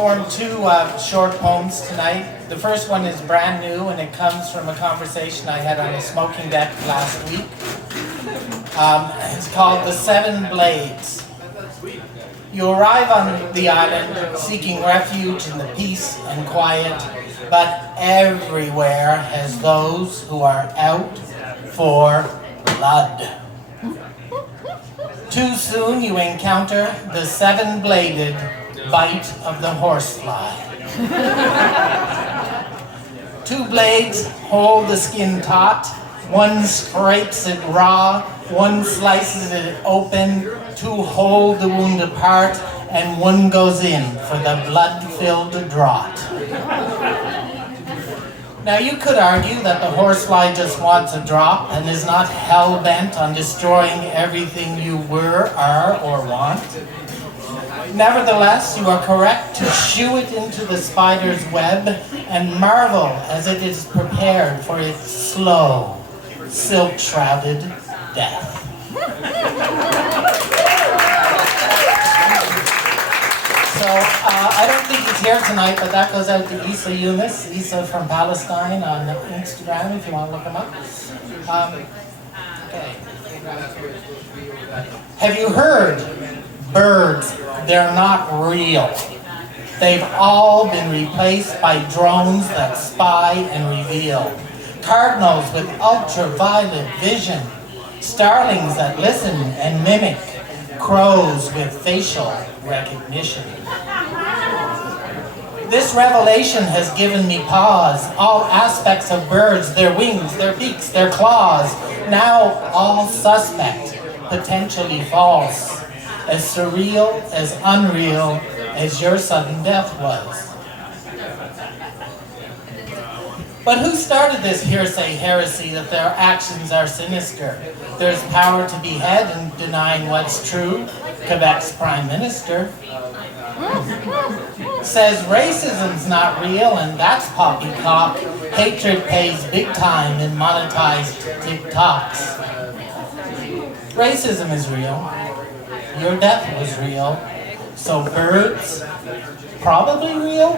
perform two short poems tonight. The first one is brand new, and it comes from a conversation I had on a smoking deck last week. It's called The Seven Blades. You arrive on the island seeking refuge in the peace and quiet, but everywhere has those who are out for blood. Too soon you encounter the seven-bladed bite of the horsefly. Two blades hold the skin taut, one scrapes it raw, one slices it open, two hold the wound apart, and one goes in for the blood-filled draught. Now you could argue that the horsefly just wants a drop and is not hell-bent on destroying everything you were, are, or want. Nevertheless, you are correct to shoo it into the spider's web and marvel as it is prepared for its slow, silk-shrouded death. So, I don't think he's here tonight, but that goes out to Isa Yunus, Isa from Palestine on Instagram, if you want to look him up. Okay. Have you heard? Birds, they're not real. They've all been replaced by drones that spy and reveal. Cardinals with ultraviolet vision. Starlings that listen and mimic. Crows with facial recognition. This revelation has given me pause. All aspects of birds, their wings, their beaks, their claws, now all suspect, potentially false. As surreal, as unreal as your sudden death was. But who started this hearsay heresy that their actions are sinister? There's power to behead in denying what's true. Quebec's Prime Minister says racism's not real and that's poppycock. Hatred pays big time in monetized TikToks. Racism is real. Your death was real. So birds, probably real?